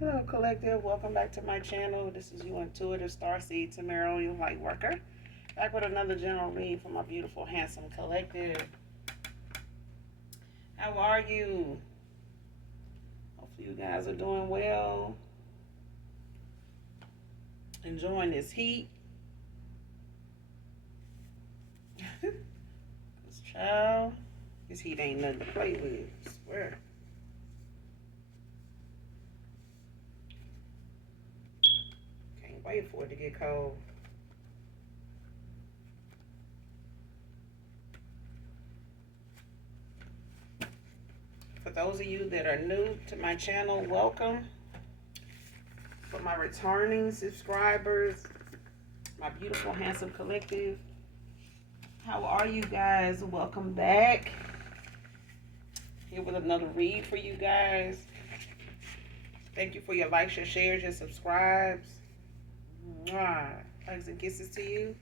Hello, Collective. Welcome back to my channel. This is you Intuitive Starseed Tamara, your light worker. Back with another general read for my beautiful, handsome collective. How are you? Hopefully, you guys are doing well. Enjoying this heat. This child, this heat ain't nothing to play with. I swear. Can't wait for it to get cold. For those of you that are new to my channel, welcome. For my returning subscribers, my beautiful, handsome collective, how are you guys? Welcome back. Here with another read for you guys. Thank you for your likes, your shares, your subscribes. Mwah. Hugs and kisses to you.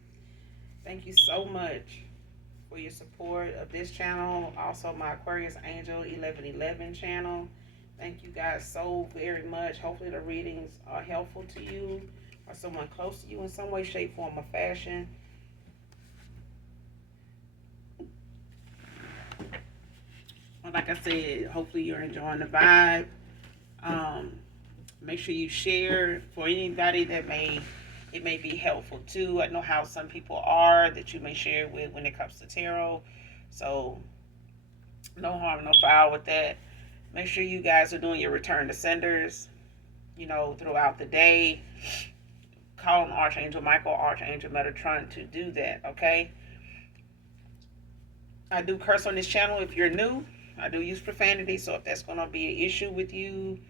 Thank you so much for your support of this channel. Also, my Aquarius Angel 1111 channel. Thank you guys so very much. Hopefully the readings are helpful to you or someone close to you in some way, shape, form, or fashion. Like I said, hopefully you're enjoying the vibe. Make sure you share for anybody that it may be helpful too. I know how some people are that you may share with when it comes to tarot. So no harm, no foul with that. Make sure you guys are doing your return to senders, throughout the day. Call on Archangel Michael, Archangel Metatron to do that, okay? I do curse on this channel if you're new. I do use profanity, so if that's going to be an issue with you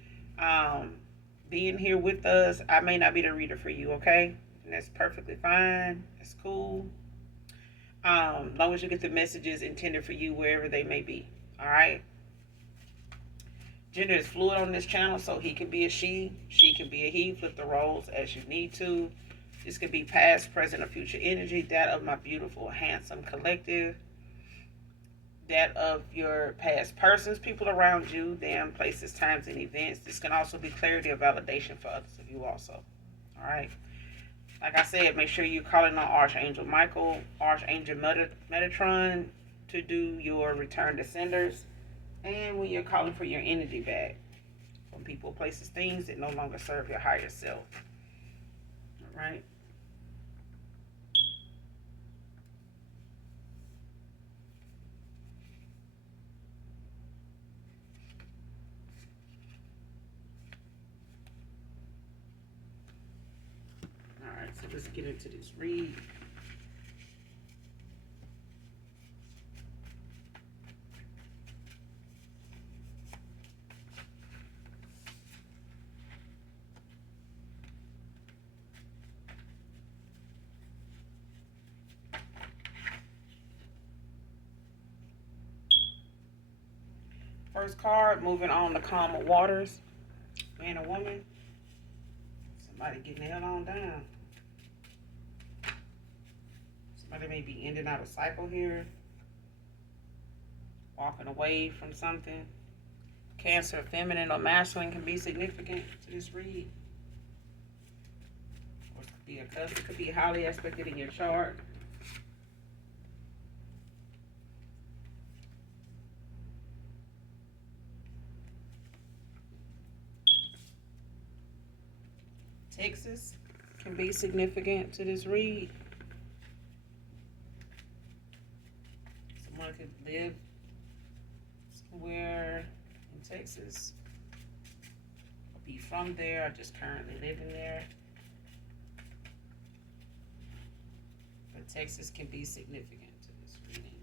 being here with us, I may not be the reader for you, okay? And that's perfectly fine. That's cool. As long as you get the messages intended for you wherever they may be, all right? Gender is fluid on this channel, so he can be a she can be a he. Flip the roles as you need to. This could be past, present, or future energy. That of my beautiful, handsome collective. That of your past persons, people around you, them, places, times, and events. This can also be clarity or validation for others of you also. All right. Like I said, make sure you're calling on Archangel Michael, Archangel Metatron to do your return to senders. And when you're calling for your energy back from people, places, things that no longer serve your higher self. All right. All right. So let's get into this read. First card, moving on to calmer waters. Man or woman. Somebody getting the hell on down. Somebody may be ending out a cycle here. Walking away from something. Cancer, feminine, or masculine can be significant to this read. Or it could be a cousin. It could be highly aspected in your chart. Texas can be significant to this read. Someone could live somewhere in Texas, or be from there, or just currently living there. But Texas can be significant to this reading.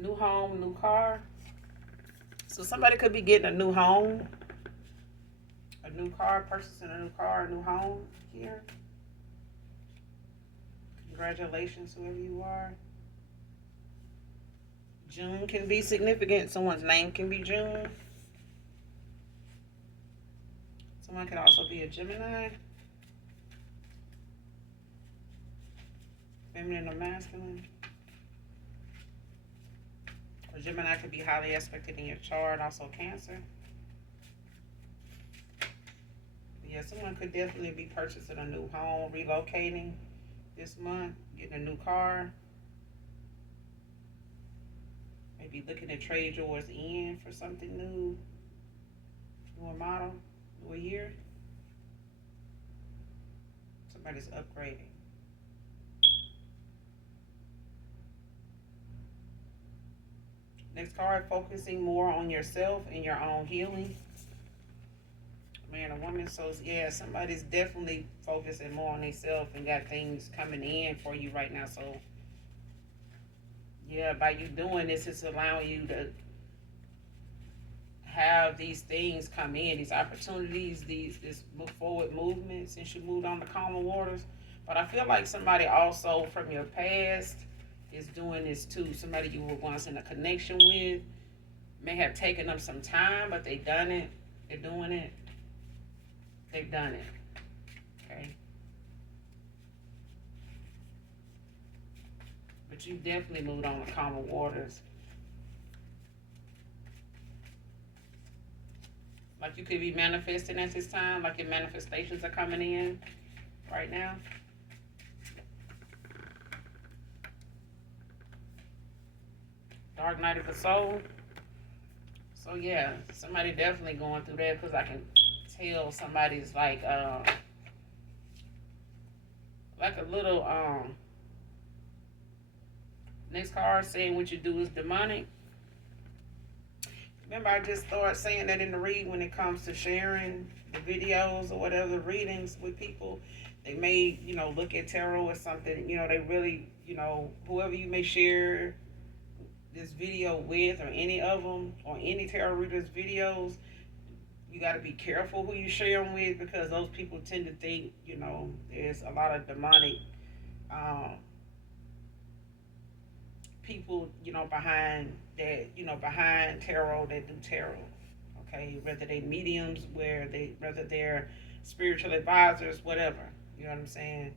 New home, new car. So somebody could be getting a new home, a new car, purchasing a new car, a new home here. Congratulations, whoever you are. June can be significant. Someone's name can be June. Someone could also be a Gemini. Feminine or masculine. Or Gemini could be highly aspected in your chart. Also Cancer. Yeah, someone could definitely be purchasing a new home, relocating this month, getting a new car. Maybe looking at trade yours in for something new. New model, new year. Somebody's upgrading. Next card, focusing more on yourself and your own healing. Man or woman, so yeah, somebody's definitely focusing more on themselves and got things coming in for you right now. So yeah, by you doing this, it's allowing you to have these things come in, these opportunities, this move forward movement since you moved on to calmer waters. But I feel like somebody also from your past is doing this too. Somebody you were once in a connection with may have taken them some time, but they done it. They're doing it. They've done it. Okay. But you definitely moved on to calmer waters. Like you could be manifesting at this time, like your manifestations are coming in right now. Dark Night of the Soul. So yeah, somebody definitely going through that because I can tell somebody's like a little next card saying what you do is demonic. Remember, I just started saying that in the read when it comes to sharing the videos or whatever, the readings with people. They may, look at tarot or something, they really, whoever you may share this video with or any of them or any tarot readers videos, you got to be careful who you share them with because those people tend to think, there's a lot of demonic people, behind that, behind tarot that do tarot. Okay, whether they mediums, whether they're spiritual advisors, whatever. You know what I'm saying?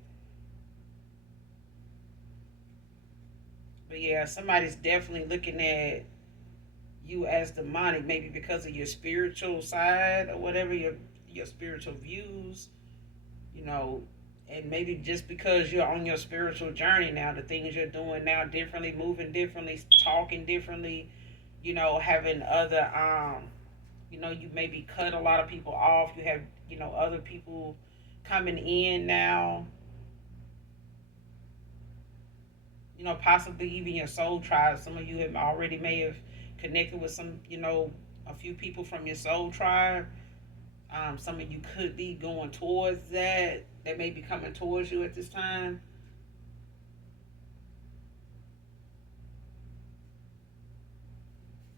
But yeah, somebody's definitely looking at you as demonic, maybe because of your spiritual side or whatever, your spiritual views, you know, and maybe just because you're on your spiritual journey now, the things you're doing now differently, moving differently, talking differently, having other you maybe cut a lot of people off. You have, other people coming in now, possibly even your soul tribe. Some of you have already may have connected with some, a few people from your soul tribe. Some of you could be going towards that may be coming towards you at this time.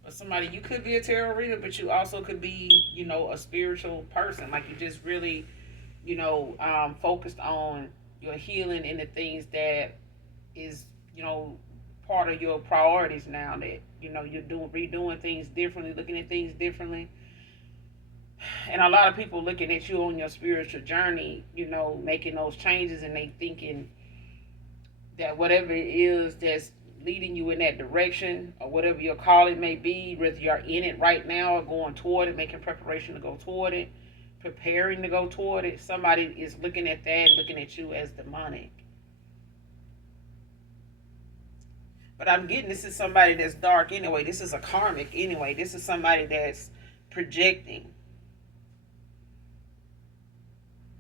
But somebody, you could be a tarot reader, but you also could be, a spiritual person. Like you just really, focused on your healing and the things that is, part of your priorities now that, you're redoing things differently, looking at things differently. And a lot of people looking at you on your spiritual journey, making those changes, and they thinking that whatever it is that's leading you in that direction or whatever your calling may be, whether you're in it right now or going toward it, making preparation to go toward it, preparing to go toward it, somebody is looking at that, looking at you as demonic. But I'm getting this is somebody that's dark anyway. This is a karmic anyway. This is somebody that's projecting.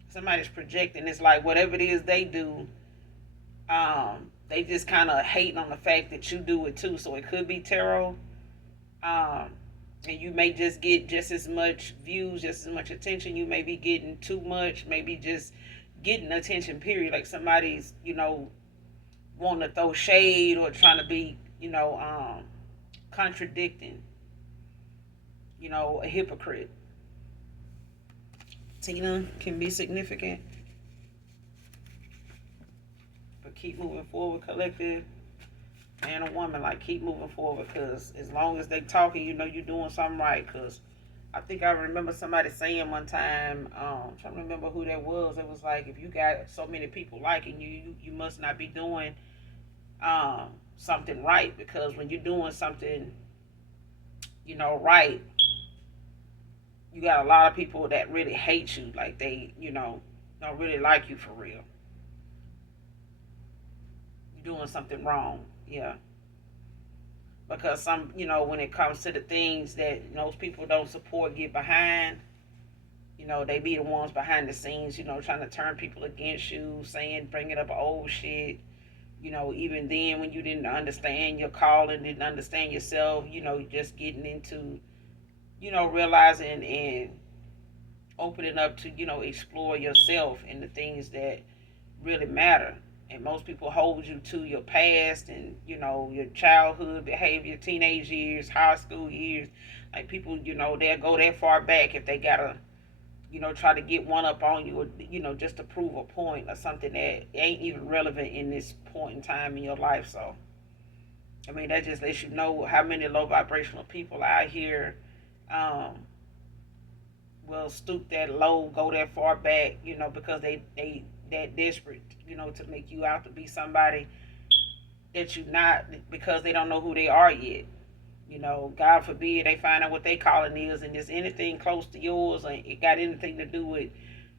Somebody's projecting. It's like whatever it is they do, they just kind of hating on the fact that you do it too. So it could be tarot. And you may just get just as much views, just as much attention. You may be getting too much, maybe just getting attention, period. Like somebody's, wanting to throw shade or trying to be, contradicting, a hypocrite. Tina can be significant, but keep moving forward, collective. Man or woman, like, keep moving forward, because as long as they talking, you're doing something right. Because I think I remember somebody saying one time, trying to remember who that was. It was like, if you got so many people liking you, you must not be doing something right. Because when you're doing something, right, you got a lot of people that really hate you. Like, they, don't really like you for real. You're doing something wrong. Yeah. Because when it comes to the things that most people don't support, get behind, they be the ones behind the scenes, trying to turn people against you, saying, bringing up old shit. Even then, when you didn't understand your calling, didn't understand yourself, just getting into, realizing and opening up to, explore yourself and the things that really matter. And most people hold you to your past and, your childhood behavior, teenage years, high school years. Like, people, they'll go that far back if they gotta, try to get one up on you, or, just to prove a point or something that ain't even relevant in this point in time in your life. So, I mean, that just lets you know how many low vibrational people out here um, will stoop that low, go that far back, because they that desperate, to make you out to be somebody that you not, because they don't know who they are yet. God forbid they find out what they calling is, and there's anything close to yours, and it got anything to do with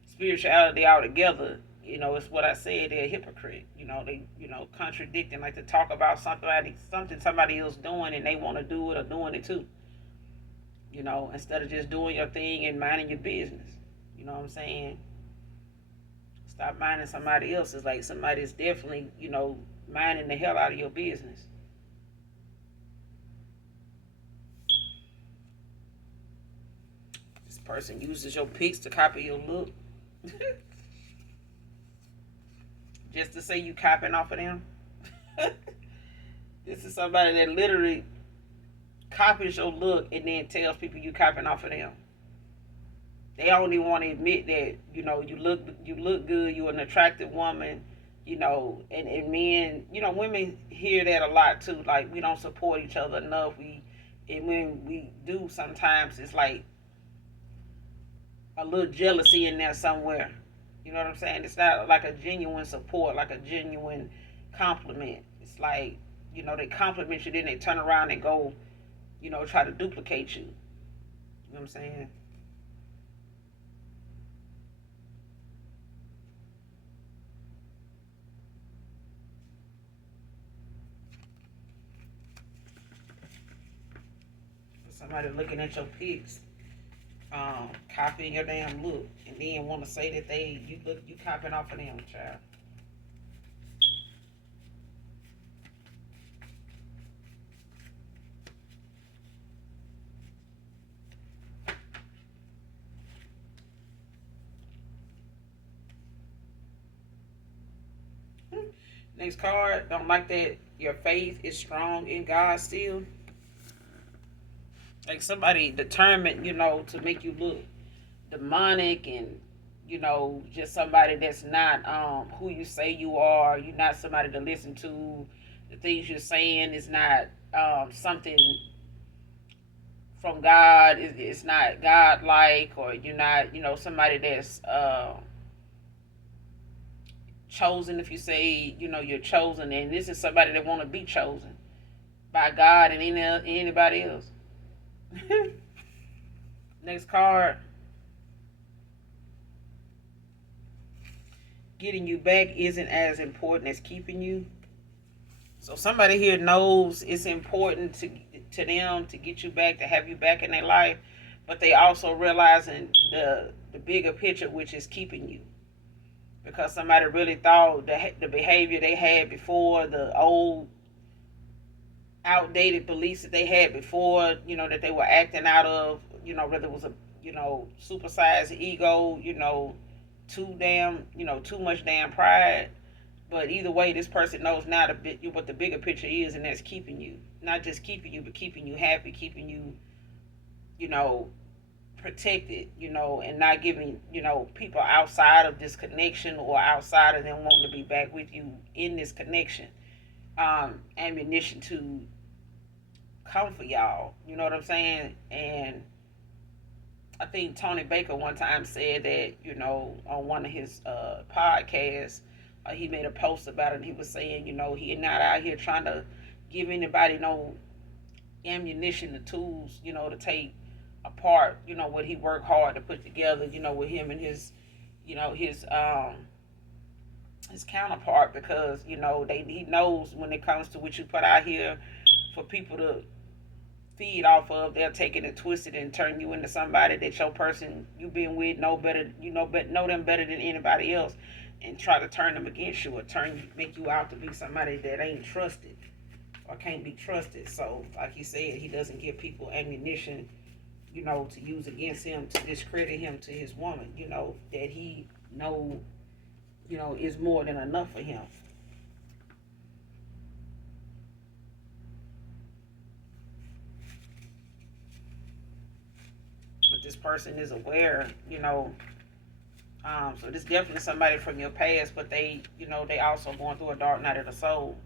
spirituality altogether. It's what I said. They're a hypocrite. They, contradicting, like to talk about something somebody else doing, and they want to do it or doing it too. Instead of just doing your thing and minding your business. You know what I'm saying? Stop minding somebody else's. Like, somebody's definitely, minding the hell out of your business. This person uses your pics to copy your look. Just to say you copying off of them. This is somebody that literally copies your look and then tells people you copying off of them. They don't even want to admit that, you look good, you're an attractive woman, and men, women hear that a lot too. Like, we don't support each other enough. And when we do, sometimes it's like a little jealousy in there somewhere. You know what I'm saying? It's not like a genuine support, like a genuine compliment. It's like, they compliment you, then they turn around and go, try to duplicate you. You know what I'm saying? Somebody looking at your pics, copying your damn look, and then want to say that you copying off of them, child. Next card, don't like that your faith is strong in God still. Like, somebody determined, to make you look demonic, and, just somebody that's not who you say you are. You're not somebody to listen to. The things you're saying is not something from God. It's not God like, or you're not, somebody that's chosen. If you say, you're chosen, and this is somebody that want to be chosen by God and anybody else. Next card. Getting you back isn't as important as keeping you. So somebody here knows it's important to them to get you back, to have you back in their life, but they also realizing the bigger picture, which is keeping you. Because somebody really thought the behavior they had before, the old outdated beliefs that they had before, that they were acting out of, whether it was a, supersized ego, too much damn pride. But either way, this person knows now what the bigger picture is, and that's keeping you. not just keeping you, but keeping you happy, keeping you, you know, protected, and not giving, people outside of this connection or outside of them wanting to be back with you in this connection, ammunition to come for y'all. You know what I'm saying? And I think Tony Baker one time said that, on one of his podcasts, he made a post about it, and he was saying, he not out here trying to give anybody no ammunition, the tools, to take apart, what he worked hard to put together, with him and his, his counterpart, because, he knows when it comes to what you put out here for people to feed off of, they'll take it and twist it and turn you into somebody that your person you been with know better, know them better than anybody else, and try to turn them against you, or make you out to be somebody that ain't trusted or can't be trusted. So, like he said, he doesn't give people ammunition, to use against him, to discredit him to his woman, that he know, is more than enough for him. But this person is aware, so this is definitely somebody from your past, but they, they also going through a dark night of the soul,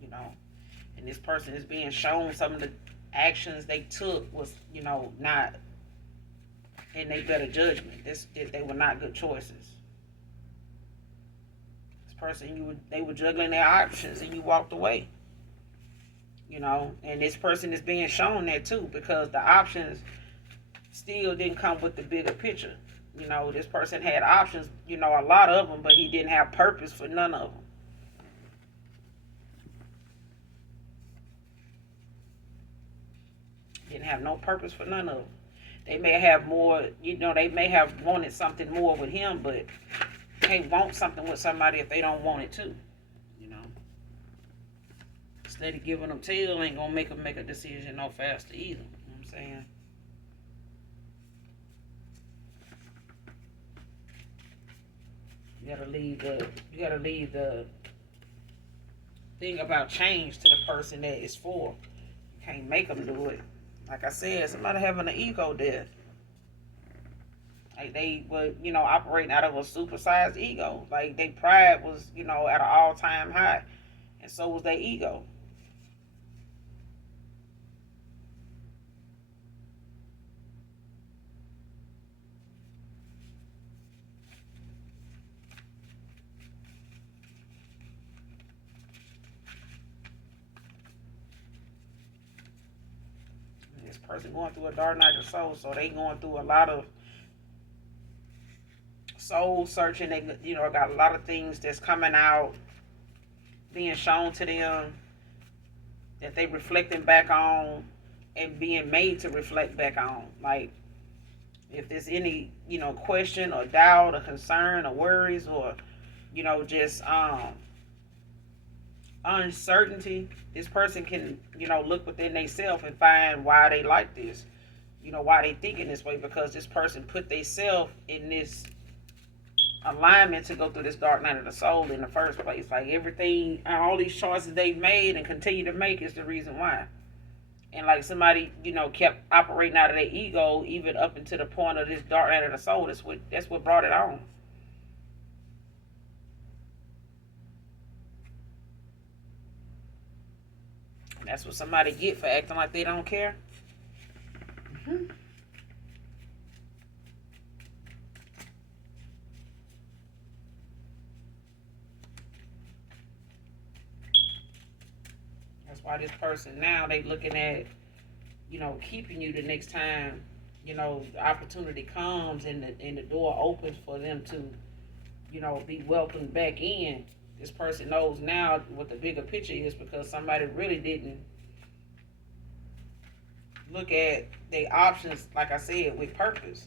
and this person is being shown some of the actions they took was, not in their better judgment. They were not good choices. This person, they were juggling their options, and you walked away, and this person is being shown that too, because the options still didn't come with the bigger picture. This person had options, a lot of them, but he didn't have purpose for none of them. Didn't have no purpose for none of them. They may have more, they may have wanted something more with him, but can't want something with somebody if they don't want it too. Instead of giving them tail, ain't gonna make them make a decision no faster either. You know what I'm saying? You gotta leave the thing about change to the person that it's for. You can't make them do it. Like I said, somebody having an ego death. Like they were, operating out of a supersized ego. Like their pride was, at an all-time high. And so was their ego. This person going through a dark night of soul, so they going through a lot of soul searching. They, got a lot of things that's coming out, being shown to them, that they reflecting back on, and being made to reflect back on. Like, if there's any, question or doubt or concern or worries, or, just uncertainty, this person can, look within themselves and find why they like this, why they thinking this way, because this person put themselves in this alignment to go through this dark night of the soul in the first place. Like everything, all these choices they've made and continue to make is the reason why. And like somebody, kept operating out of their ego even up until the point of this dark night of the soul. That's what brought it on. That's what somebody get for acting like they don't care. Mm-hmm. That's why this person now, they looking at, keeping you the next time, the opportunity comes, and the door opens for them to, be welcomed back in. This person knows now what the bigger picture is, because somebody really didn't look at their options, like I said, with purpose.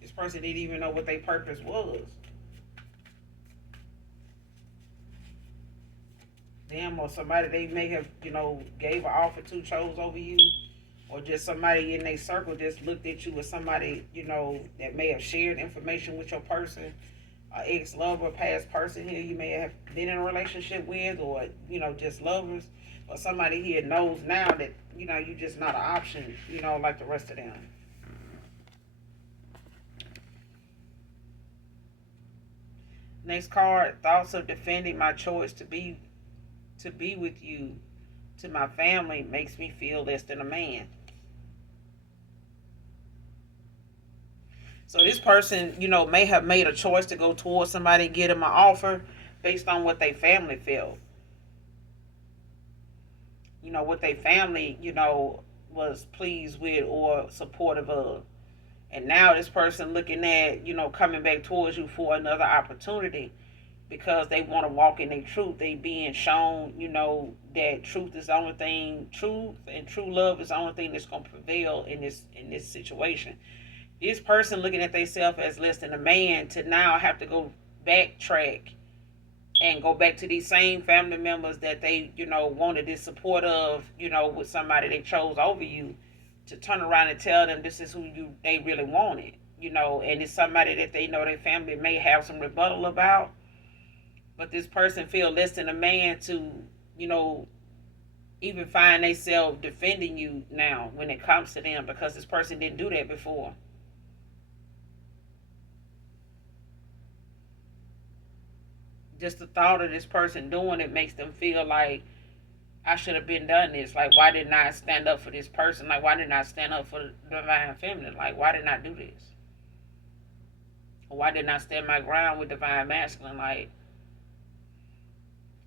This person didn't even know what their purpose was. Them or somebody they may have, gave an offer to, chose over you, or just somebody in their circle just looked at you as somebody, that may have shared information with your person, ex-lover, past person here you may have been in a relationship with, or just lovers, or somebody here knows now that you just not an option, like the rest of them. Next card, thoughts of defending my choice to be with you to my family makes me feel less than a man. So this person, may have made a choice to go towards somebody, get them an offer based on what their family felt. What their family, was pleased with or supportive of. And now this person looking at, coming back towards you for another opportunity because they want to walk in their truth. They being shown, that truth and true love is the only thing that's gonna prevail in this situation. This person looking at themselves as less than a man to now have to go backtrack and go back to these same family members that they, wanted this support of, with somebody they chose over you, to turn around and tell them this is who they really wanted, and it's somebody that they know their family may have some rebuttal about, but this person feel less than a man to, even find themselves defending you now when it comes to them, because this person didn't do that before. Just the thought of this person doing it makes them feel like I should have been done this. Like, why didn't I stand up for this person? Like, why didn't I stand up for the divine feminine? Like, why didn't I do this? Or why didn't I stand my ground with divine masculine? Like,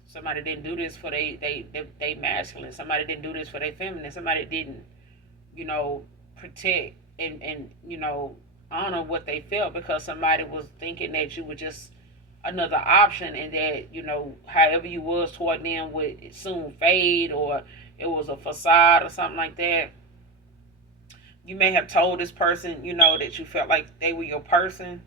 somebody didn't do this for they masculine. Somebody didn't do this for their feminine. Somebody didn't, protect and honor what they felt, because somebody was thinking that you were just another option, and that however you was toward them would soon fade, or it was a facade or something like that. You may have told this person that you felt like they were your person,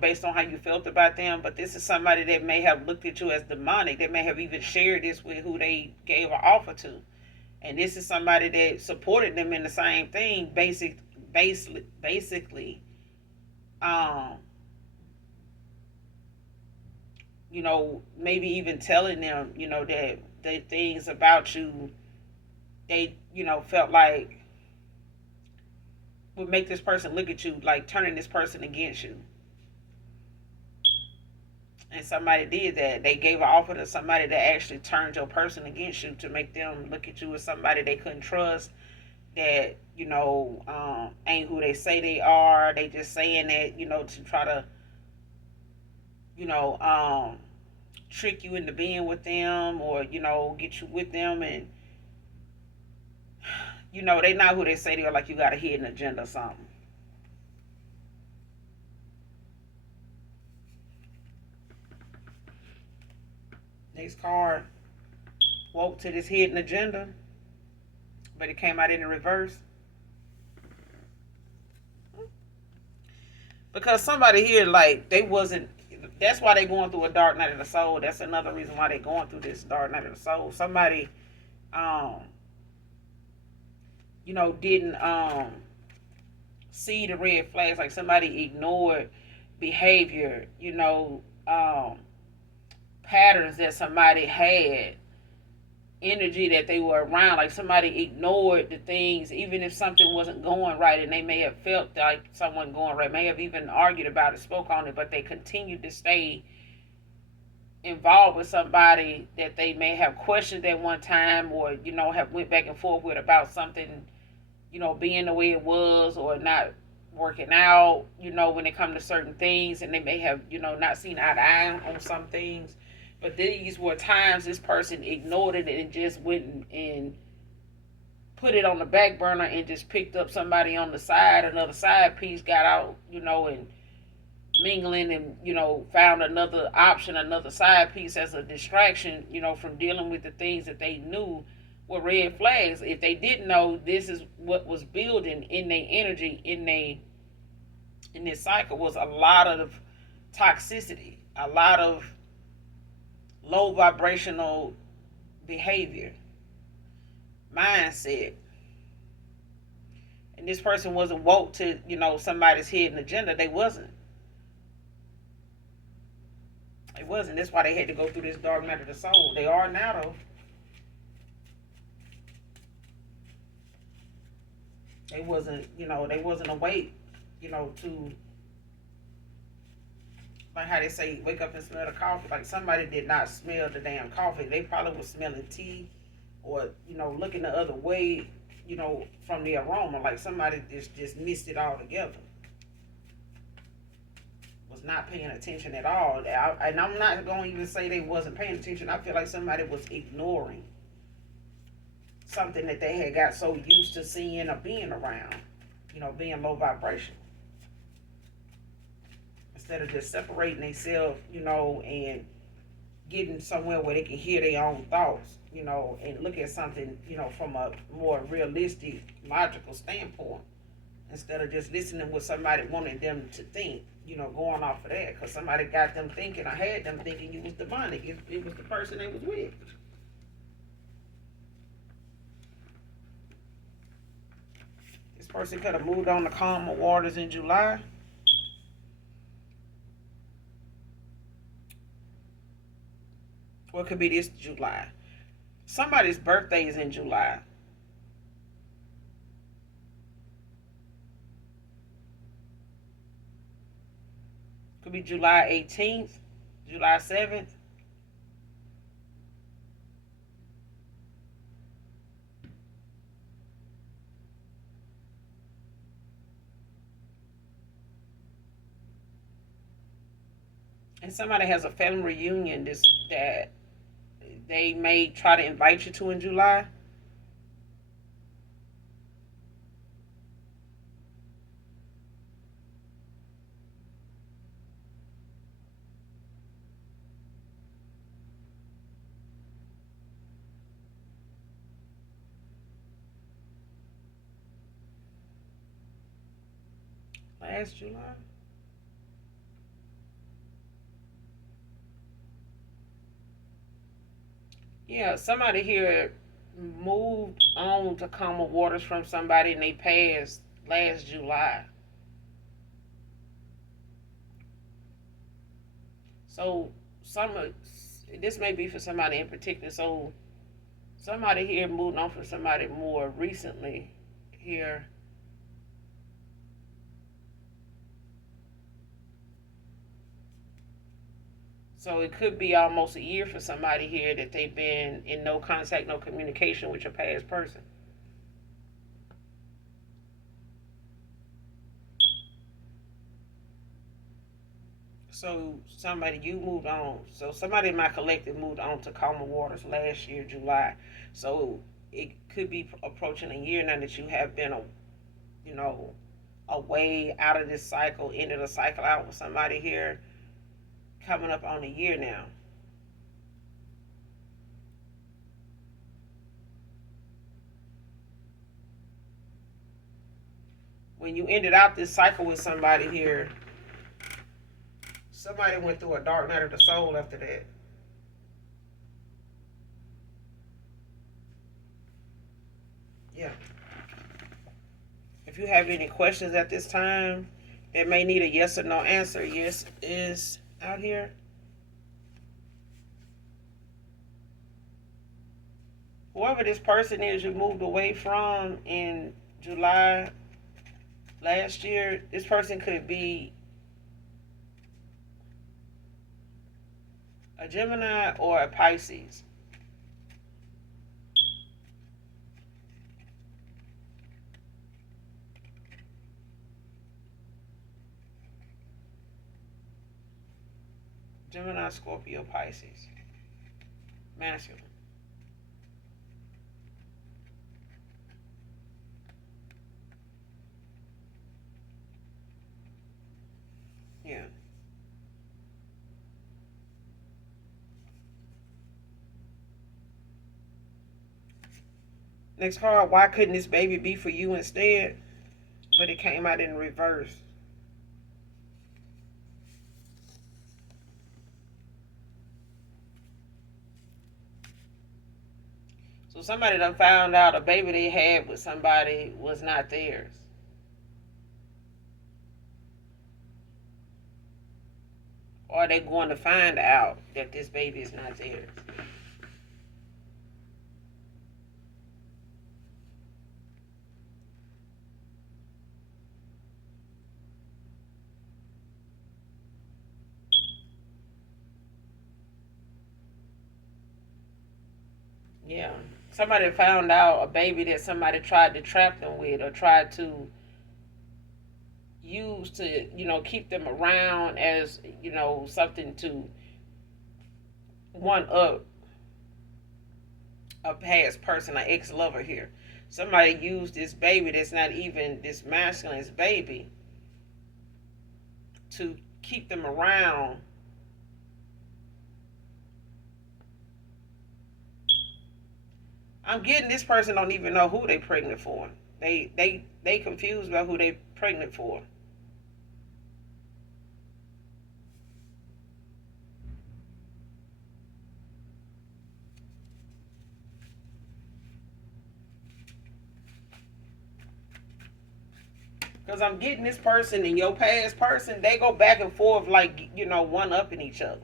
based on how you felt about them, but this is somebody that may have looked at you as demonic. They may have even shared this with who they gave an offer to, and this is somebody that supported them in the same thing, basically um maybe even telling them, that the things about you, they, felt like would make this person look at you like turning this person against you. And somebody did that. They gave an offer to somebody that actually turned your person against you, to make them look at you as somebody they couldn't trust, that, ain't who they say they are. They just saying that, to try to, you know, um, trick you into being with them, or get you with them, and they not who they say they are. Like, you got a hidden agenda or something. Next card, woke to this hidden agenda, but it came out in the reverse. Because somebody here, like, they wasn't, that's why they going through a dark night of the soul. That's another reason why they going through this dark night of the soul. Somebody um didn't see the red flags. Like, somebody ignored behavior, patterns that somebody had, energy that they were around. Like, somebody ignored the things, even if something wasn't going right, and they may have felt like someone going right, may have even argued about it, spoke on it, but they continued to stay involved with somebody that they may have questioned at one time, or have went back and forth with about something, being the way it was, or not working out, when it comes to certain things, and they may have, not seen eye to eye on some things. But these were times this person ignored it and just went and put it on the back burner, and just picked up somebody on the side, another side piece, got out, and mingling, and found another option, another side piece as a distraction, from dealing with the things that they knew were red flags. If they didn't know, this is what was building in their energy, in this cycle, was a lot of toxicity, a lot of low vibrational behavior, mindset. And this person wasn't woke to, somebody's hidden agenda. They wasn't. It wasn't. That's why they had to go through this dark night of the soul. They are now though. They wasn't, they wasn't awake, to like how they say wake up and smell the coffee. Like somebody did not smell the damn coffee. They probably was smelling tea or, looking the other way, from the aroma. Like somebody just missed it all together. Was not paying attention at all. And I'm not going to even say they wasn't paying attention. I feel like somebody was ignoring something that they had got so used to seeing or being around, being low vibration. Instead of just separating themselves, and getting somewhere where they can hear their own thoughts, and look at something, from a more realistic, logical standpoint, instead of just listening what somebody wanted them to think, going off of that, because somebody got them thinking, I had them thinking you was demonic. It was the person they was with. This person could have moved on to calmer waters in July. Or it could be this July. Somebody's birthday is in July. Could be July 18th, July 7th. And somebody has a family reunion that they may try to invite you to in July. Last July. Yeah, somebody here moved on to calmer waters from somebody and they passed last July. So this may be for somebody in particular. So somebody here moved on from somebody more recently here. So it could be almost a year for somebody here that they've been in no contact, no communication with your past person. So somebody you moved on. So somebody in my collective moved on to calmer waters last year, July. So it could be approaching a year now that you have been you know, a way out of this cycle, ended a cycle out with somebody here, coming up on a year now. When you ended out this cycle with somebody here, somebody went through a dark night of the soul after that. Yeah. If you have any questions at this time that may need a yes or no answer, yes is out here. Whoever this person is you moved away from in July last year, this person could be a Gemini or a Pisces. Gemini, Scorpio, Pisces. Masculine. Yeah. Next card, why couldn't this baby be for you instead? But it came out in reverse. So somebody done found out a baby they had with somebody was not theirs. or they're going to find out that this baby is not theirs. Yeah. Somebody found out a baby that somebody tried to trap them with or tried to use to, keep them around as, something to one up a past person, an ex lover here. Somebody used this baby that's not even this masculine's baby to keep them around. I'm getting this person don't even know who they pregnant for. They confused about who they pregnant for. Because I'm getting this person and your past person, they go back and forth like, one upping each other.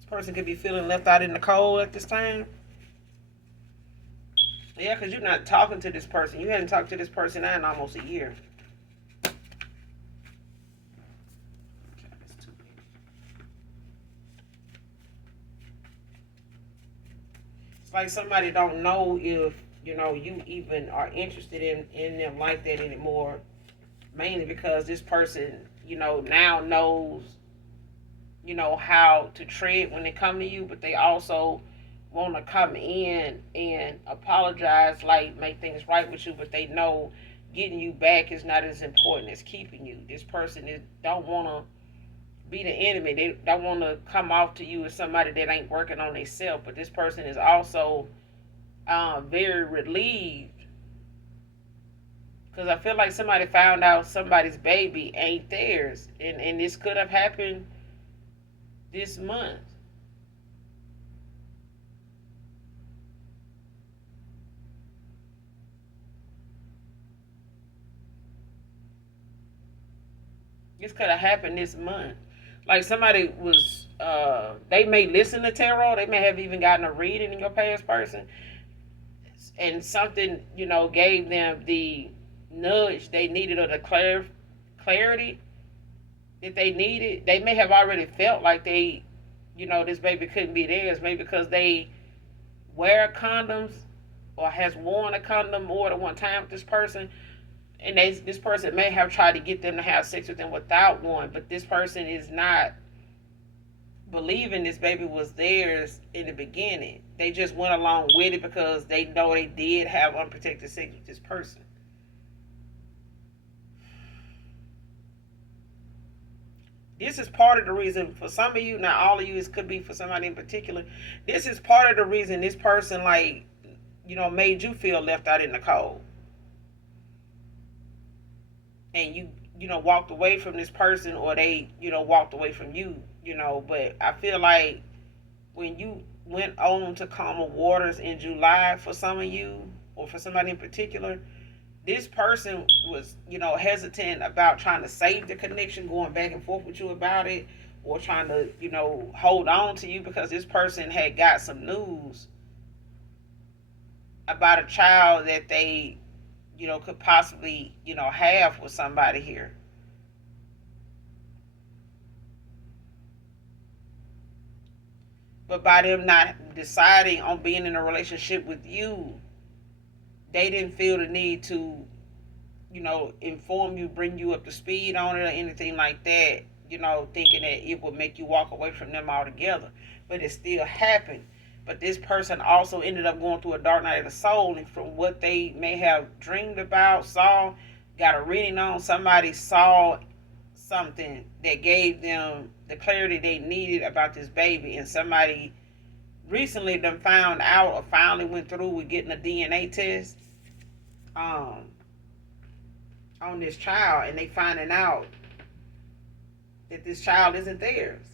This person could be feeling left out in the cold at this time. Yeah, because you're not talking to this person. You hadn't talked to this person in almost a year. It's like somebody don't know if, you even are interested in them like that anymore. Mainly because this person, now knows, how to tread when they come to you, but they also want to come in and apologize, like make things right with you, but they know getting you back is not as important as keeping you. This person don't want to be the enemy. They don't want to come off to you as somebody that ain't working on themselves. But this person is also very relieved because I feel like somebody found out somebody's baby ain't theirs, and this could have happened this month. This could have happened this month. Like somebody was, they may listen to tarot. They may have even gotten a reading in your past person, and something, gave them the nudge they needed or the clarity that they needed. They may have already felt like this baby couldn't be theirs, maybe because they wear condoms or has worn a condom more than one time with this person, and this person may have tried to get them to have sex with them without one, but this person is not believing this baby was theirs in the beginning. They just went along with it because they know they did have unprotected sex with this person. This is part of the reason for some of you, not all of you, it could be for somebody in particular. This is part of the reason this person, like, made you feel left out in the cold. And walked away from this person, or they, walked away from you, but I feel like when you went on to calmer waters in July for some of you, or for somebody in particular, this person was, hesitant about trying to save the connection, going back and forth with you about it, or trying to, hold on to you because this person had got some news about a child that they, could possibly, have with somebody here. But by them not deciding on being in a relationship with you, they didn't feel the need to, inform you, bring you up to speed on it or anything like that, thinking that it would make you walk away from them altogether. But it still happened. But this person also ended up going through a dark night of the soul, and from what they may have dreamed about, saw, got a reading on, somebody saw something that gave them the clarity they needed about this baby, and somebody recently them found out or finally went through with getting a DNA test um, on this child, and they finding out that this child isn't theirs.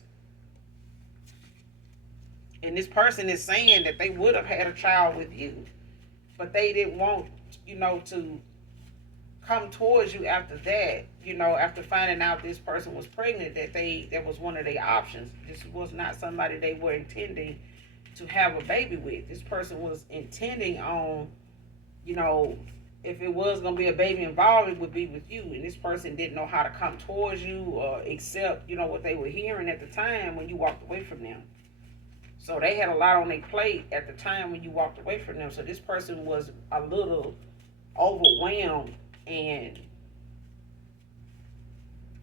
And this person is saying that they would have had a child with you, but they didn't want, to come towards you after that, after finding out this person was pregnant, that was one of their options. This was not somebody they were intending to have a baby with. This person was intending on, if it was gonna be a baby involved, it would be with you. And this person didn't know how to come towards you or accept, what they were hearing at the time when you walked away from them. So they had a lot on their plate at the time when you walked away from them. So this person was a little overwhelmed and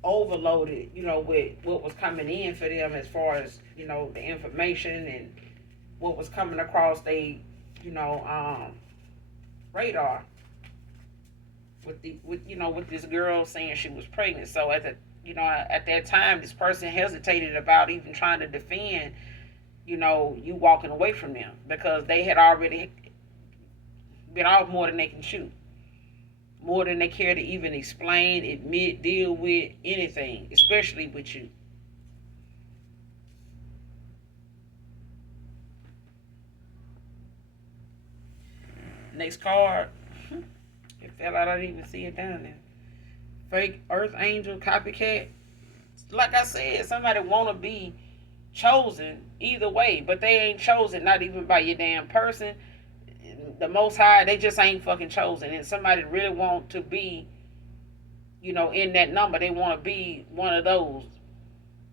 overloaded, with what was coming in for them as far as, the information and what was coming across they, radar with this girl saying she was pregnant. So at that time, this person hesitated about even trying to defend, you walking away from them, because they had already been off more than they can chew, more than they care to even explain, admit, deal with anything, especially with you. Next card. It fell out. I didn't even see it down there. Fake Earth Angel copycat. Like I said, somebody want to be chosen either way, but they ain't chosen, not even by your damn person. The Most High, they just ain't fucking chosen. And somebody really want to be, in that number. They want to be one of those.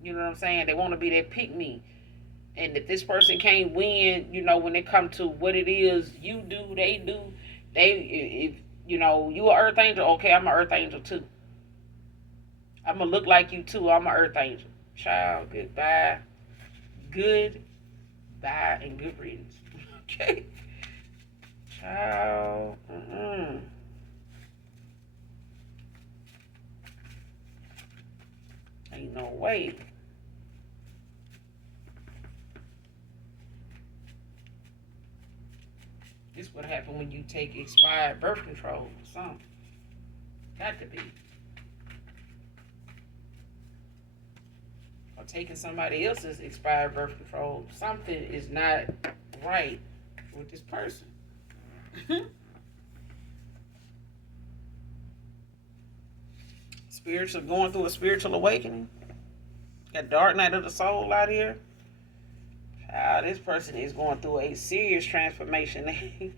You know what I'm saying? They want to be that pick me. And if this person can't win, when it come to what it is you do, they do. If you an Earth Angel, okay, I'm an Earth Angel too. I'm gonna look like you too. I'm an Earth Angel. Child, goodbye. Goodbye and good riddance. Okay. Child. Ain't no way. This would happen when you take expired birth control or something. Got to be. Or taking somebody else's expired birth control. Something is not right with this person. Spiritual, going through a spiritual awakening. Got dark night of the soul out here. This person is going through a serious transformation.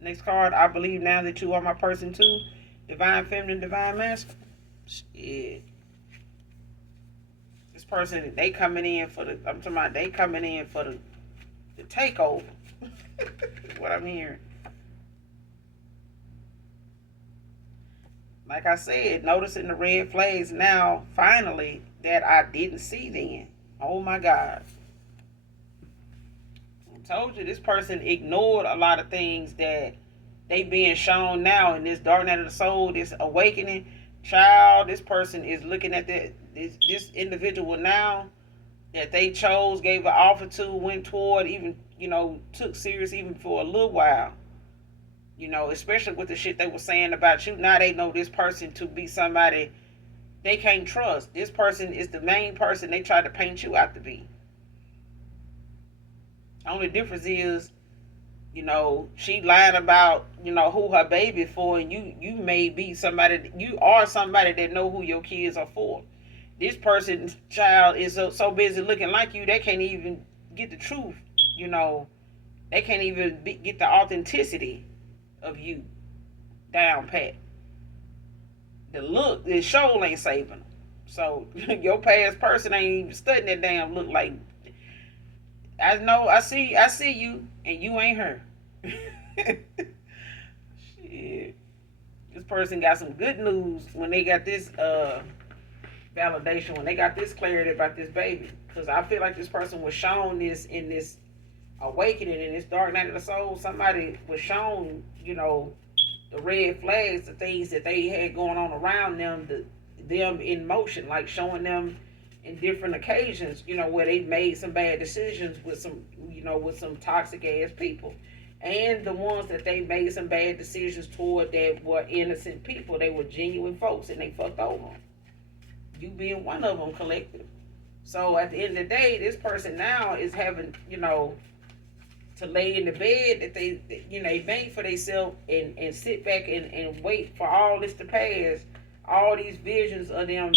Next card. I believe now that you are my person too. Divine feminine, divine masculine. Shit. This person, they coming in for the. I'm talking about they coming in for the takeover. What I'm hearing. Like I said, noticing the red flags now, finally, that I didn't see then. Oh my God. I told you, this person ignored a lot of things that they being shown now in this dark night of the soul, this awakening. Child, this person is looking at this individual now that they chose, gave an offer to, went toward, even, took serious even for a little while. Especially with the shit they were saying about you. Now they know this person to be somebody they can't trust. This person is the main person they try to paint you out to be. The only difference is, she lied about, who her baby for, and you may be somebody, you are somebody that know who your kids are for. This person's child is so busy looking like you, they can't even get the truth, they can't even get the authenticity of you down pat. The show ain't saving them. So your past person ain't even studying that damn look like. I know, I see you, and you ain't her. Shit. This person got some good news when they got this validation, when they got this clarity about this baby. Because I feel like this person was shown this in this awakening, in this dark night of the soul. Somebody was shown, the red flags, the things that they had going on around them, them in motion, like showing them in different occasions, where they made some bad decisions with some toxic ass people. And the ones that they made some bad decisions toward that were innocent people. They were genuine folks and they fucked over them. You being one of them, collective. So at the end of the day, this person now is having, to lay in the bed that they made for themselves and sit back and wait for all this to pass, all these visions of them,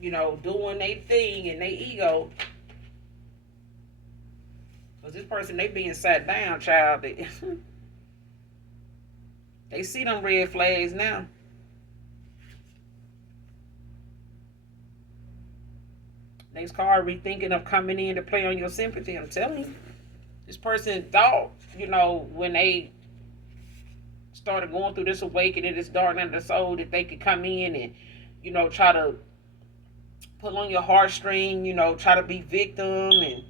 doing their thing and their ego. Because this person, they being sat down, child. They see them red flags now. Next card, rethinking of coming in to play on your sympathy. I'm telling you. This person thought, when they started going through this awakening, this darkening of the soul, that they could come in and, try to pull on your heartstring, try to be victim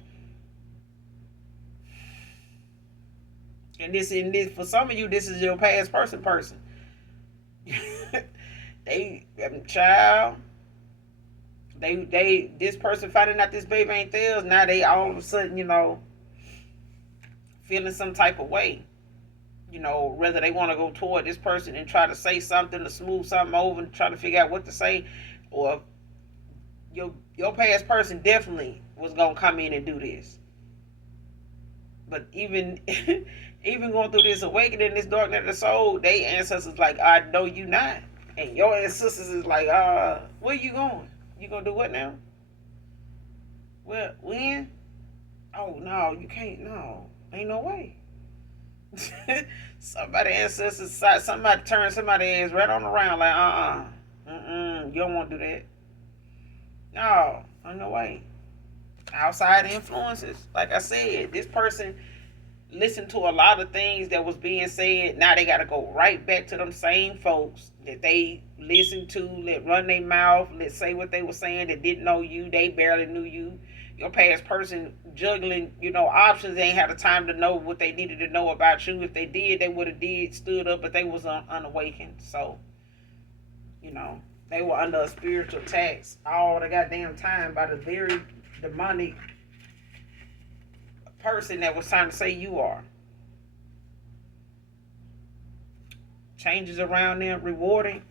and this for some of you, this is your past person. Child. This person finding out this baby ain't theirs, now they all of a sudden, feeling some type of way. Whether they want to go toward this person and try to say something to smooth something over and try to figure out what to say, or your past person definitely was gonna come in and do this. But even even going through this awakening, this darkness of the soul, they ancestors like, I know you not. And your ancestors is like, where you going? You gonna do what now? Well, when? Oh no, you can't. No, ain't no way. Somebody turn somebody's ass right on around like, you don't want to do that. No, ain't no way. Outside influences, like I said, this person listened to a lot of things that was being said. Now they got to go right back to them same folks that they listened to, let run their mouth, let say what they were saying, that didn't know you, they barely knew you. Your past person juggling, options. They ain't had the time to know what they needed to know about you. If they did, they would have stood up, but they was unawakened. So, they were under a spiritual tax all the goddamn time by the very demonic person that was trying to say you are. Changes around them, rewarding.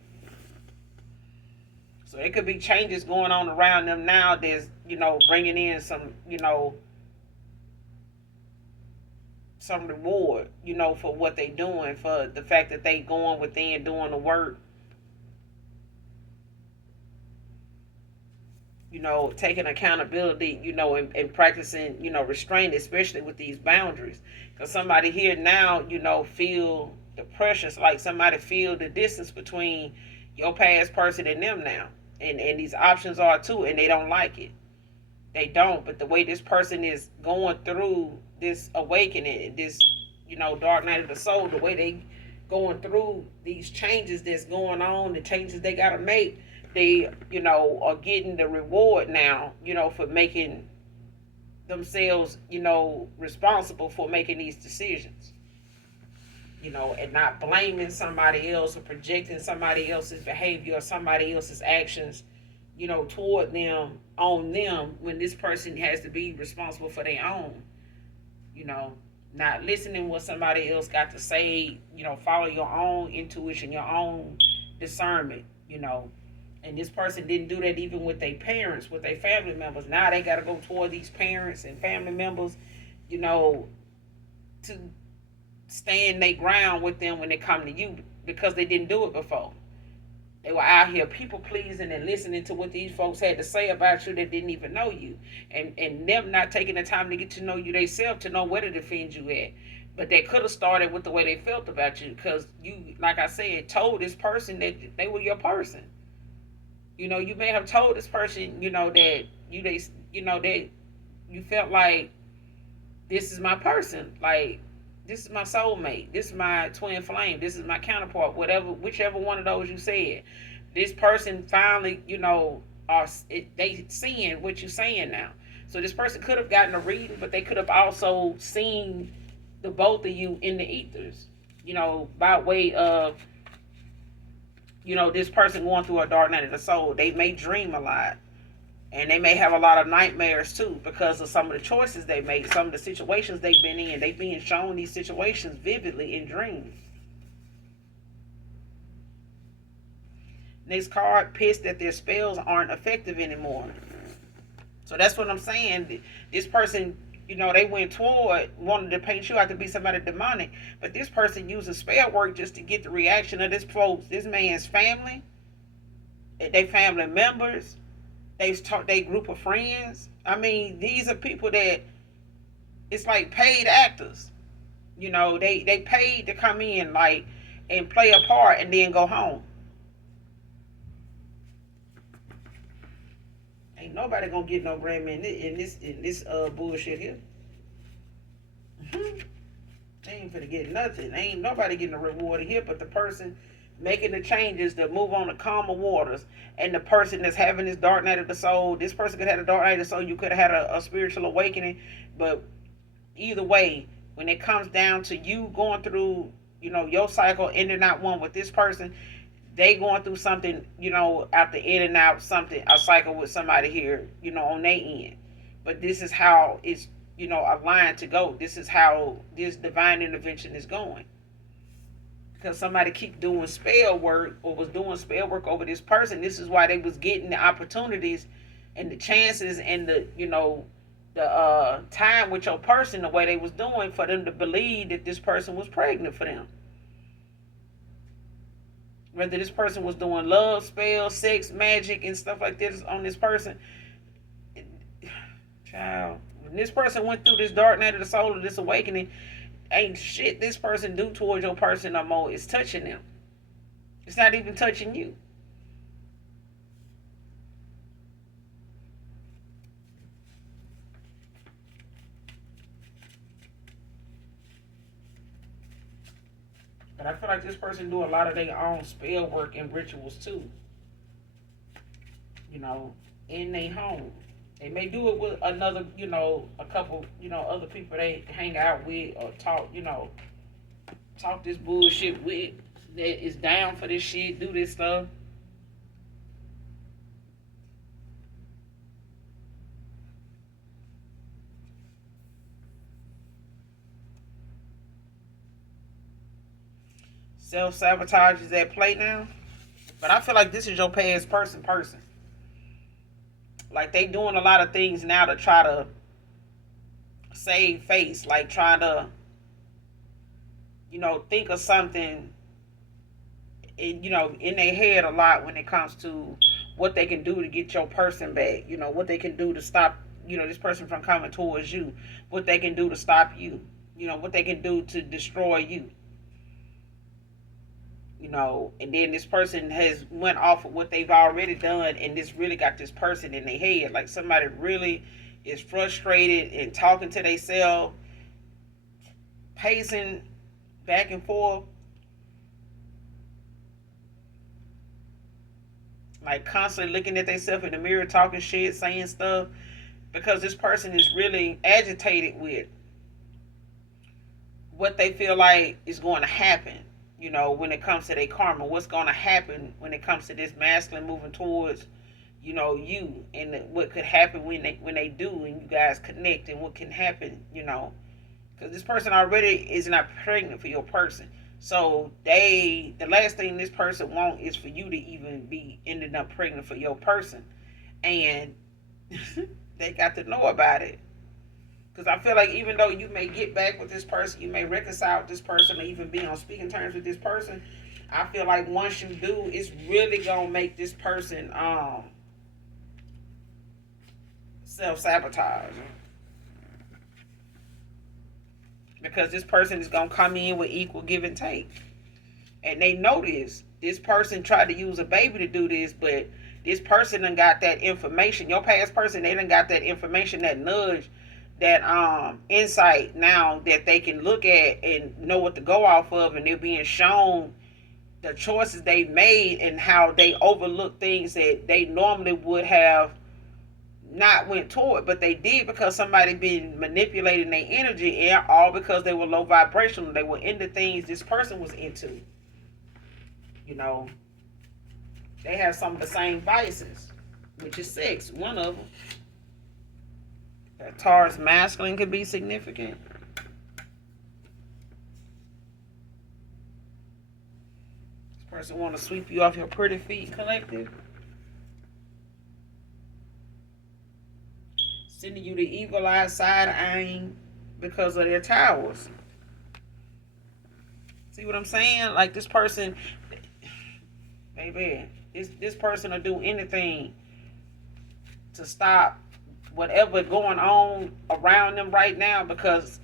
So it could be changes going on around them now that's, bringing in some, some reward, for what they doing, for the fact that they going within doing the work, taking accountability, and practicing, restraint, especially with these boundaries. Because somebody here now, feel the pressures, like somebody feel the distance between your past person and them now. And these options are too, and they don't like it. They don't. But the way this person is going through this awakening, this, dark night of the soul, the way they going through these changes that's going on, the changes they got to make, they, are getting the reward now, for making themselves, responsible for making these decisions, and not blaming somebody else or projecting somebody else's behavior or somebody else's actions, toward them, on them, when this person has to be responsible for their own, not listening what somebody else got to say, follow your own intuition, your own discernment, And this person didn't do that even with their parents, with their family members. Now they got to go toward these parents and family members, to stand their ground with them when they come to you, because they didn't do it before. They were out here people pleasing and listening to what these folks had to say about you that didn't even know you. And them not taking the time to get to know you themselves, to know where to defend you at. But they could have started with the way they felt about you, because you, like I said, told this person that they were your person. You may have told this person, that that you felt like, this is my person. Like, this is my soulmate. This is my twin flame. This is my counterpart. Whichever one of those you said. This person finally, they seeing what you're saying now. So this person could have gotten a reading, but they could have also seen the both of you in the ethers, by way of, this person going through a dark night of the soul. They may dream a lot. And they may have a lot of nightmares too, because of some of the choices they made, some of the situations they've been in. They've been shown these situations vividly in dreams. Next card, pissed that their spells aren't effective anymore. So that's what I'm saying. This person You know, they went toward wanting to paint you out to be somebody demonic. But this person using spell work just to get the reaction of this man's family, they family members, they group of friends. I mean, these are people that it's like paid actors. You know, they paid to come in like and play a part and then go home. Ain't nobody gonna get no Grammy in this bullshit here. They ain't finna get nothing. Ain't nobody getting a reward here but the person making the changes to move on to calmer waters, and the person that's having this dark night of the soul. This person could have had a dark night of the soul. You could have had a spiritual awakening, but either way, when it comes down to you going through, you know, your cycle, ending out one with this person, they going through something, you know, after in and out something, a cycle with somebody here, you know, on their end. But this is how it's, you know, aligned to go. This is how this divine intervention is going. Because somebody keep doing spell work or was doing spell work over this person. This is why they was getting the opportunities and the chances and the, you know, the time with your person the way they was doing for them to believe that this person was pregnant for them. Whether this person was doing love spells, sex, magic, and stuff like this on this person. Child, when this person went through this dark night of the soul of this awakening, ain't shit this person do towards your person no more. It's touching them. It's not even touching you. But I feel like this person do a lot of their own spell work and rituals too. You know, in their home. They may do it with another, you know, a couple, you know, other people they hang out with or talk, you know, talk this bullshit with that is down for this shit, do this stuff. Self sabotage is at play now. But I feel like this is your past person. Like they doing a lot of things now to try to save face, like trying to, you know, think of something you know, in their head a lot when it comes to what they can do to get your person back. You know, what they can do to stop, you know, this person from coming towards you. What they can do to stop you. You know, what they can do to destroy you. You know, and then this person has went off of what they've already done, and this really got this person in their head. Like somebody really is frustrated and talking to themselves, pacing back and forth, like constantly looking at themselves in the mirror, talking shit, saying stuff, because this person is really agitated with what they feel like is going to happen. You know, when it comes to their karma, what's going to happen when it comes to this masculine moving towards, you know, you, and what could happen when they do, and you guys connect, and what can happen, you know, because this person already is not pregnant for your person. So the last thing this person want is for you to even be ended up pregnant for your person, and they got to know about it. Because I feel like even though you may get back with this person, you may reconcile with this person, or even be on speaking terms with this person, I feel like once you do, it's really gonna make this person self sabotage, because this person is gonna come in with equal give and take, and they know this. This person tried to use a baby to do this, but this person done got that information. Your past person, they done got that information, that nudge, that insight now that they can look at and know what to go off of, and they're being shown the choices they made and how they overlook things that they normally would have not went toward, but they did because somebody been manipulating their energy, and all because they were low vibrational. They were into things this person was into. You know, they have some of the same vices, which is sex, one of them. That Taurus masculine could be significant. This person want to sweep you off your pretty feet, collective. sending you the evil eye, side eyeing because of their towers. See what I'm saying? Like this person, baby, this person will do anything to stop whatever going on around them right now, because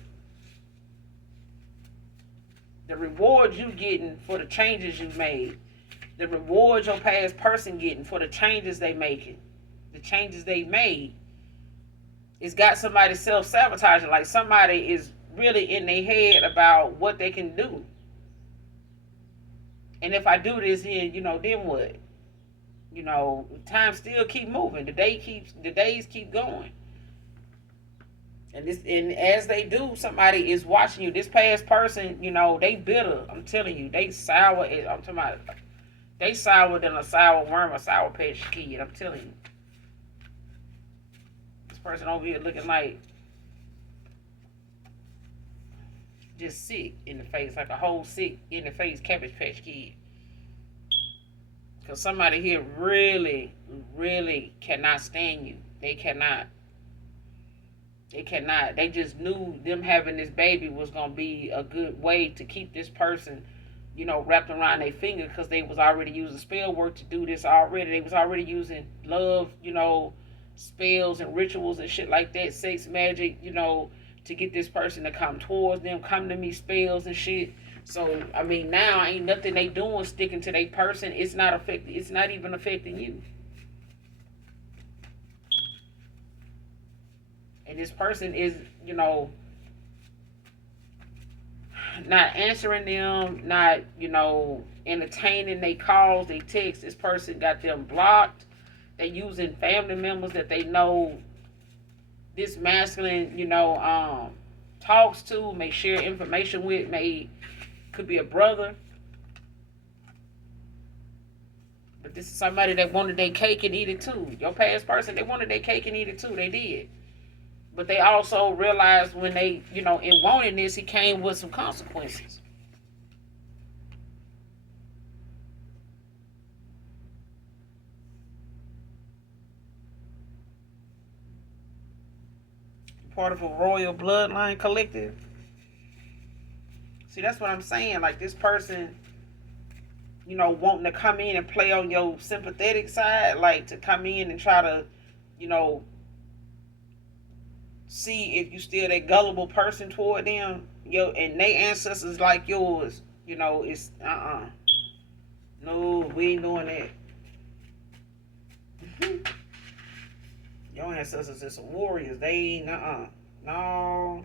the reward you getting for the changes you made, the reward your past person getting for the changes they making, the changes they made, it's got somebody self-sabotaging. Like somebody is really in their head about what they can do. And if I do this, then then what? Time still keep moving. The days keep going. And as they do, somebody is watching you. This past person, they bitter. I'm telling you, they sour. I'm talking about they sour than a sour worm, a sour patch kid. I'm telling you. This person over here looking like just sick in the face, like a whole sick in the face Cabbage Patch Kid. Because somebody here really, really cannot stand you. They cannot. They just knew them having this baby was going to be a good way to keep this person, wrapped around their finger, because they was already using spell work to do this already. They was already using love, spells and rituals and shit like that, sex magic, to get this person to come towards them, come to me, spells and shit. So, I mean, now ain't nothing they doing sticking to their person. It's not even affecting you. And this person is, not answering them, not, entertaining their calls, they texts. This person got them blocked. They using family members that they know this masculine, talks to, may share information with, could be a brother. But this is somebody that wanted their cake and eat it too. Your past person, they wanted their cake and eat it too. They did. But they also realized when they, in wanting this, it came with some consequences. Part of a royal bloodline collective. See, that's what I'm saying. Like this person, wanting to come in and play on your sympathetic side, like to come in and try to, see if you still that gullible person toward them, and they ancestors like yours, it's no, we ain't doing that. Your ancestors is some warriors. They ain't no.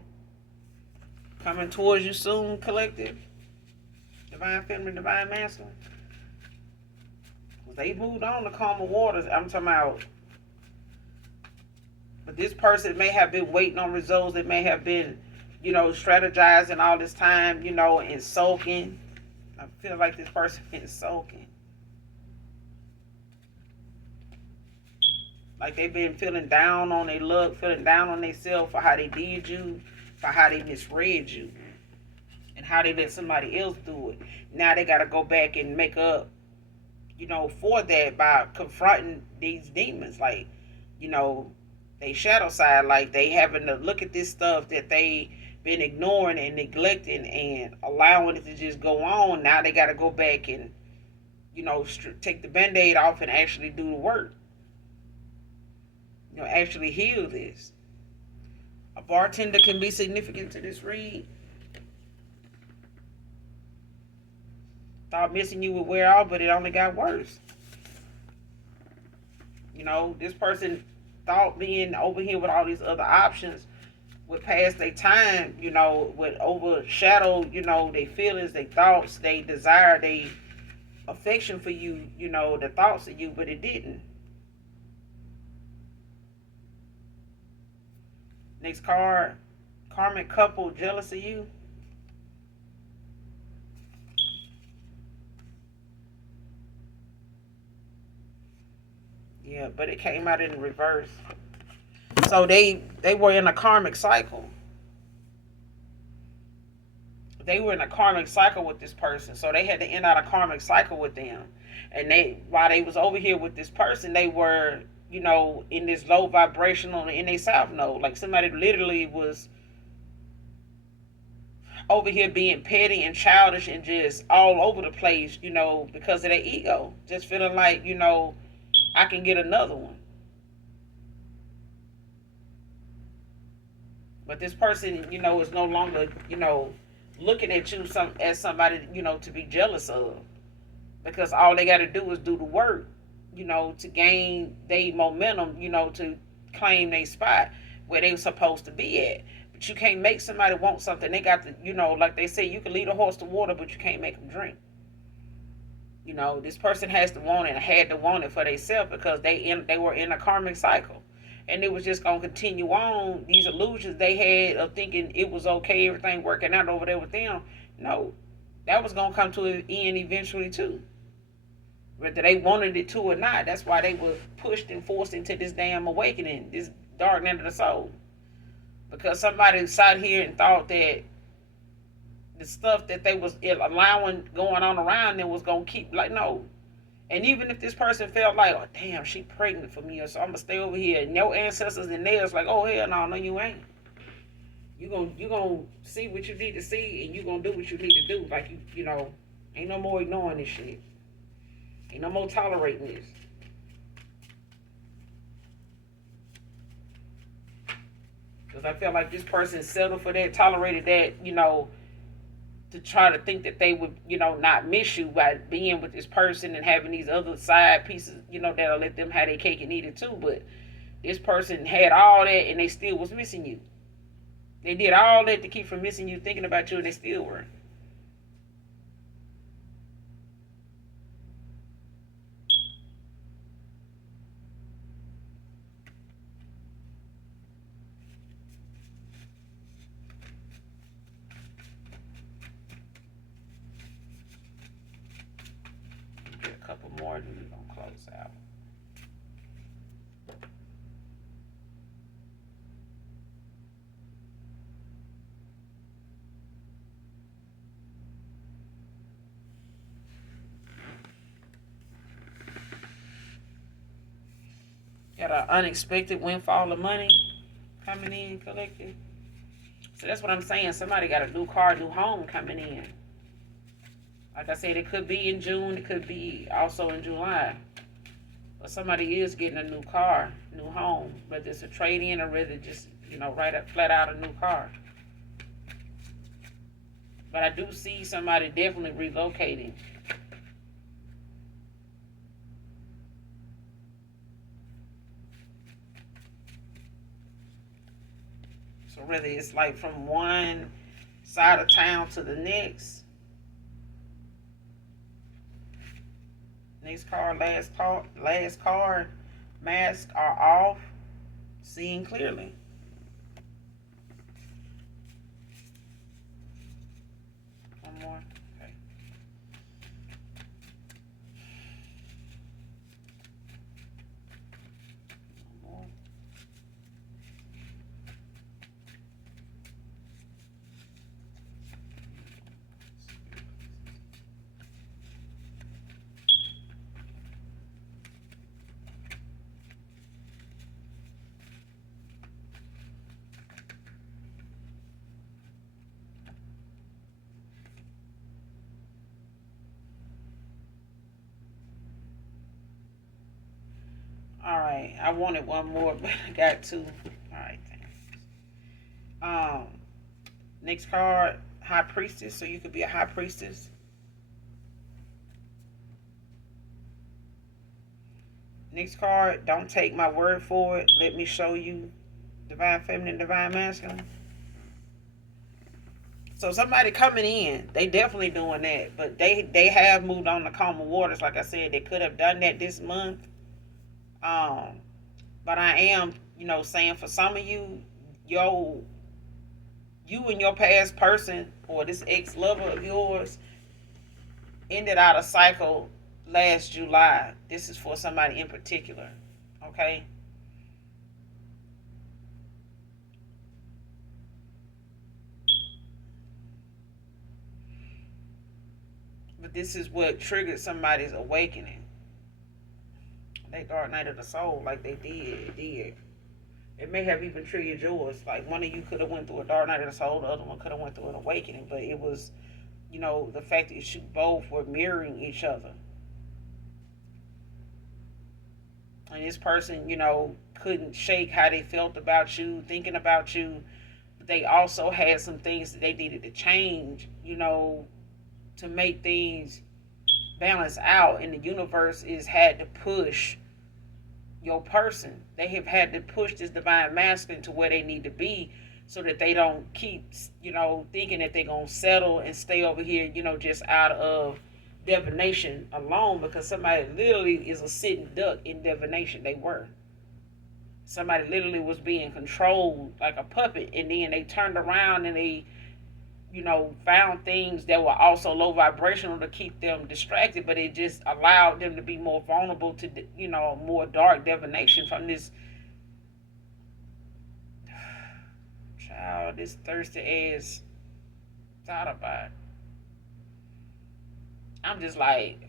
Coming towards you soon, collective. Divine feminine, divine masculine. They moved on to calmer waters. I'm talking about. But this person may have been waiting on results. They may have been, strategizing all this time, and sulking. I feel like this person been sulking. Like they've been feeling down on their luck, feeling down on themselves for how they did you, for how they misread you, and how they let somebody else do it. Now they got to go back and make up, for that by confronting these demons. Like, they shadow side, like they having to look at this stuff that they been ignoring and neglecting and allowing it to just go on. Now they got to go back and, take the Band-Aid off and actually do the work. Actually heal this. A bartender can be significant to this read. Thought missing you would wear off, but it only got worse. This person thought being over here with all these other options would pass their time, would overshadow, their feelings, their thoughts, their desire, their affection for you, the thoughts of you, but it didn't. Next card, karmic couple jealous of you. Yeah, but it came out in reverse. So they were in a karmic cycle. They were in a karmic cycle with this person. So they had to end out a karmic cycle with them. And while they was over here with this person, they were in this low vibrational in a south node. Like somebody literally was over here being petty and childish and just all over the place, because of their ego. Just feeling like, I can get another one. But this person, is no longer, looking at you as somebody, to be jealous of. Because all they got to do is do the work, to gain their momentum, to claim their spot where they were supposed to be at. But you can't make somebody want something. They got to, like they say, you can lead a horse to water, but you can't make them drink. This person has to want it and had to want it for themselves because they were in a karmic cycle. And it was just going to continue on. These illusions they had of thinking it was okay, everything working out over there with them. No, that was going to come to an end eventually too. Whether they wanted it to or not, that's why they were pushed and forced into this damn awakening, this dark night of the soul. Because somebody sat here and thought that the stuff that they was allowing going on around them was going to keep, like, no. And even if this person felt like, oh, damn, she pregnant for me, so I'm going to stay over here. And your ancestors and theirs like, oh, hell no, you ain't. You gonna see what you need to see, and you going to do what you need to do. Like, ain't no more ignoring this shit. Ain't no more tolerating this. Because I feel like this person settled for that, tolerated that, to try to think that they would, not miss you by being with this person and having these other side pieces, that'll let them have their cake and eat it too. But this person had all that and they still was missing you. They did all that to keep from missing you, thinking about you, and they still were. Get a couple more and we're going to close out. Got an unexpected windfall of money coming in, collective. So that's what I'm saying. Somebody got a new car, new home coming in. Like I said, it could be in June. It could be also in July. But somebody is getting a new car, new home. Whether it's a trade-in or whether just, right up, flat out a new car. But I do see somebody definitely relocating. So whether it's like from one side of town to the next. Next card, last card. Masks are off. Seeing clearly. One more. Okay. One more. All right, I wanted one more, but I got two. All right, thanks. Next card, High Priestess. So you could be a High Priestess. Next card, don't take my word for it. Let me show you Divine Feminine, Divine Masculine. So somebody coming in, they definitely doing that, but they have moved on to calmer waters. Like I said, they could have done that this month. But I am, saying for some of you, you and your past person or this ex-lover of yours ended out a cycle last July. This is for somebody in particular. Okay? But this is what triggered somebody's awakening. They dark night of the soul like they did. It may have even triggered yours. Like one of you could have went through a dark night of the soul, the other one could have went through an awakening. But it was, the fact that you both were mirroring each other. And this person, couldn't shake how they felt about you, thinking about you. But they also had some things that they needed to change, to make things balance out. And the universe is had to push your person. They have had to push this divine masculine to where they need to be so that they don't keep, thinking that they're going to settle and stay over here, just out of divination alone, because somebody literally is a sitting duck in divination. They were. Somebody literally was being controlled like a puppet, and then they turned around and they, found things that were also low vibrational to keep them distracted, but it just allowed them to be more vulnerable to, more dark divination from this child, this thirsty ass thought about. I'm just like,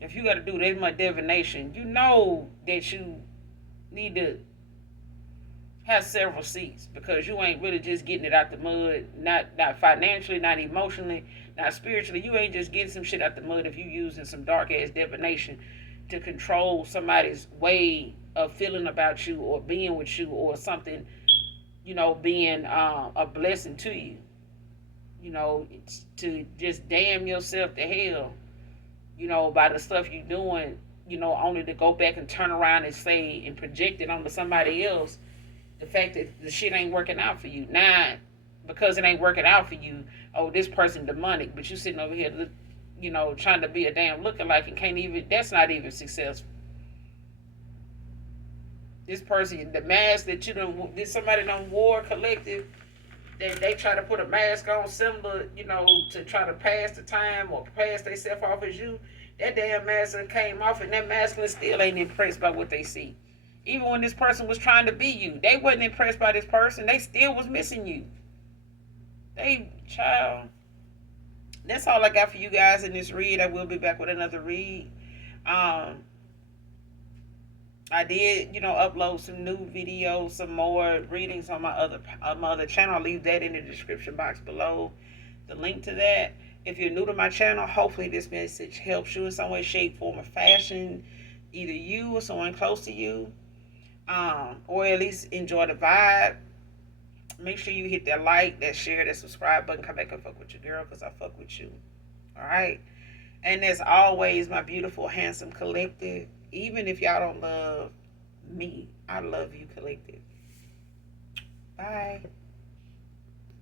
if you got to do this much divination, you know that you need to have several seats, because you ain't really just getting it out the mud, not financially, not emotionally, not spiritually. You ain't just getting some shit out the mud if you using some dark ass divination to control somebody's way of feeling about you or being with you or something, being a blessing to you. To just damn yourself to hell, by the stuff you doing, only to go back and turn around and say and project it onto somebody else. The fact that the shit ain't working out for you. Now, because it ain't working out for you, oh, this person demonic, but you sitting over here, trying to be a damn lookalike and can't even, that's not even successful. This person, the mask that somebody done wore collective, they try to put a mask on similar, to try to pass the time or pass themselves off as you. That damn mask came off, and that masculine still ain't impressed by what they see. Even when this person was trying to be you, they wasn't impressed by this person. They still was missing you. Child. That's all I got for you guys in this read. I will be back with another read. I did, upload some new videos, some more readings on my other channel. I'll leave that in the description box below. The link to that. If you're new to my channel, hopefully this message helps you in some way, shape, form, or fashion. Either you or someone close to you. Or at least enjoy the vibe. Make sure you hit that like, that share, that subscribe button. Come back and fuck with your girl, because I fuck with you. Alright? And as always, my beautiful, handsome collective, even if y'all don't love me, I love you, collective. Bye.